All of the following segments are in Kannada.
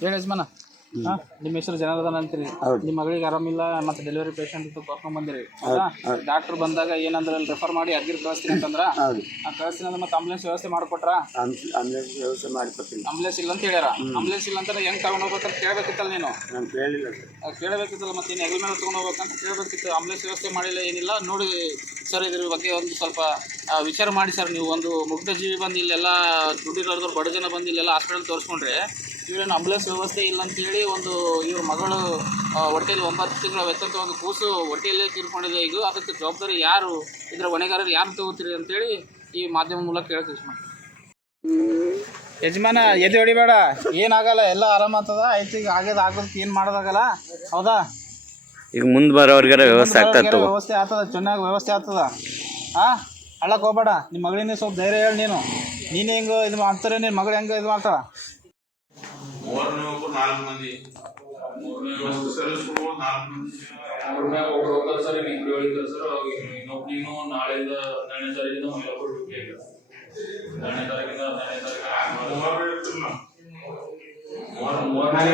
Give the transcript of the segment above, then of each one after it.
ಹೇಳಿ ಯಜಮಾನ. ಹಾ ನಿಮ್ಮ ಹೆಸರು ಜನಾರ್ದನ್ ಅಂತೀರಿ. ಹೌದು. ನಿಮ್ಮ ಮಗಳಿಗೆ ಆರಾಮಿಲ್ಲ ಮತ್ತೆ ಡೆಲಿವರಿ ಪೇಷಂಟ್ ಕರ್ಕೊಂಡ್ ಬಂದಿರಿ. ಡಾಕ್ಟರ್ ಬಂದಾಗ ಏನಂದ್ರೆ ಅಲ್ಲಿ ರೆಫರ್ ಮಾಡಿ ಅದ್ಗಿರ್ ಕಳಿಸ್ತೀನಿ ಅಂತಂದ್ರ ಹೌದು. ಆ ಕಳಿಸ್ತೀನಿ ಅಂದ್ರೆ ಮತ್ತೆ ಆಂಬುಲೆನ್ಸ್ ವ್ಯವಸ್ಥೆ ಮಾಡ್ಕೊಟ್ರ? ಆಂಬುಲೆನ್ಸ್ ವ್ಯವಸ್ಥೆ ಮಾಡಿಕೊಡ್ತೀನಿ. ಆಂಬುಲೆನ್ಸ್ ಇಲ್ಲ ಅಂತ ಹೇಳ್ಯಾರ. ಆಂಬುಲೆನ್ಸ್ ಇಲ್ಲ ಅಂತ ಹೆಂಗ್ ತಗೊಂಡ್ ಹೋಗ್ಬೇಕಂತ ಕೇಳ್ಬೇಕಿತ್ತಲ್ಲ ನೀನು? ನಾನು ಕೇಳಿಲ್ಲ ಸರ್. ಆ, ಕೇಳಬೇಕಿತ್ತಲ್ಲ ಮತ್ತೆ ಏನು ಹೆಗಲ ಮೇಲೆ ತೊಗೊಂಡು ಹೋಗ್ಬೇಕಂತ ಕೇಳಬೇಕಿತ್ತು. ಆಂಬುಲೆನ್ಸ್ ವ್ಯವಸ್ಥೆ ಮಾಡಿಲ್ಲ ಏನಿಲ್ಲ ನೋಡಿ ಸರ್, ಇದ್ರ ಬಗ್ಗೆ ಒಂದು ಸ್ವಲ್ಪ ವಿಚಾರ ಮಾಡಿ ಸರ್. ನೀವು ಒಂದು ಮುಗ್ಧ ಜೀವಿ ಬಂದು ಇಲ್ಲೆಲ್ಲ ದುಡ್ಡಿರೋದ್ರ ಬಡ ಜನ ಬಂದು ಇಲ್ಲೆಲ್ಲ ಹಾಸ್ಪಿಟಲ್ ತೋರಿಸ್ಕೊಂಡ್ರೆ, ಇವ್ರೇನು ಆಂಬುಲೆನ್ಸ್ ವ್ಯವಸ್ಥೆ ಇಲ್ಲ ಅಂತೇಳಿ ಒಂದು ಇವ್ರ ಮಗಳು ಹೊಟ್ಟೆಯಲ್ಲಿ ಒಂಬತ್ತು ತಿಂಗಳ ವ್ಯತ್ಯಂತ ಒಂದು ಕೂಸು ಹೊಟ್ಟೆಯಲ್ಲೇ ತೀರ್ಕೊಂಡಿದೆ. ಈಗ ಅದಕ್ಕೆ ಜವಾಬ್ದಾರಿ ಯಾರು? ಇದರ ಹೊಣೆಗಾರರು ಯಾರು ತಗೋತೀರಿ ಅಂತೇಳಿ ಈ ಮಾಧ್ಯಮ ಮೂಲಕ ಕೇಳಕ್ಕೆ ಯಜಮಾನ ಯಜಮಾನ ಎದೆ ಹೊಡಿಬೇಡ? ಏನಾಗಲ್ಲ ಎಲ್ಲ ಆರಾಮಾಗ್ತದ ಆಯ್ತು, ಈಗ ಆಗ್ಯದ ಆಗೋದಕ್ಕೆ ಏನು ಮಾಡೋದಾಗಲ್ಲ ಹೌದಾ? ಈಗ ಮುಂದೆ ಬರೋರ್ಗಾರ ವ್ಯವಸ್ಥೆ ಆಗ್ತದೆ ವ್ಯವಸ್ಥೆ ಆಗ್ತದ ಚೆನ್ನಾಗಿ ವ್ಯವಸ್ಥೆ ಆಗ್ತದ. ಹಾ ಅಳಕ್ ಹೋಗ್ಬೇಡ. ನಿಮ್ಮ ಮಗಳಿಂದ ಸ್ವಲ್ಪ ಧೈರ್ಯ ಹೇಳಿ ನೀನು. ನೀನು ಹೆಂಗೆ ಇದು ಮಾಡ್ತಾರೆ ನಿನ್ನ ಮಗಳು ಹೆಂಗೆ ಇದು ಮಾಡ್ತಾಳ. ಮೂರನೇ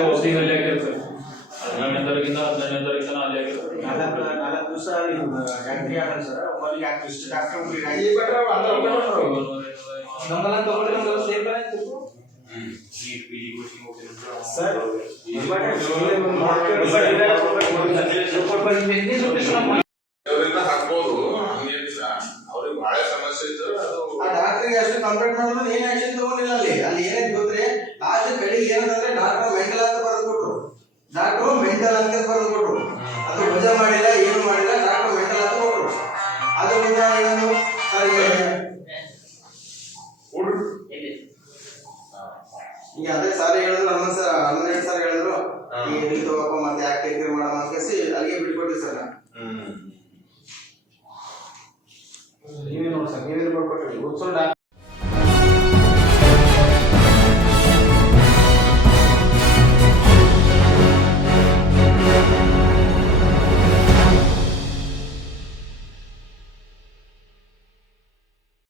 ಒಬ್ಬರು ಹಾಕ್ಬೋದು ಹಂಗೇನಿಲ್ಲ ಅವ್ರಿಗೆ ಬಹಳ ಸಮಸ್ಯೆ ಇದ್ರೆ ಅದು ಆ ಡಾಕ್ಟರ್ಗೆ ಅಷ್ಟು ಕಂಪ್ಲೇಂಟ್ ಮಾಡಿದ್ರು ಏನ್ ಆಕ್ಷನ್ ತಗೊಂಡಿಲ್ಲ ಅಲ್ಲಿ ಅಲ್ಲಿ ಏನಾಯ್ತು ಗೊತ್ತ್ರಿ ಈಗ ಅದೇ ಸಾರಿ ಹೇಳಿದ್ರು ಹನ್ನೊಂದು ಸರ್ ಹನ್ನೊಂದು ಎರಡು ಸಾರಿ ಹೇಳಿದ್ರು. ಈಗ ಇಲ್ಲಿ ತಗೋಪ್ಪ ಮತ್ತೆ ಯಾಕೆ ಟೇಕೇರ್ ಮಾಡೋಣ ಅಂತ ಕೇಸಿ ಅಲ್ಲಿಗೆ ಬಿಟ್ಕೊಟ್ಟಿವಿ ಸರ್ ನೀವೇ ನೋಡಿ ಸರ್ ನೀವೇ ಕೊಟ್ಕೊಟ್ಟಿವಿ ಉತ್ಸವ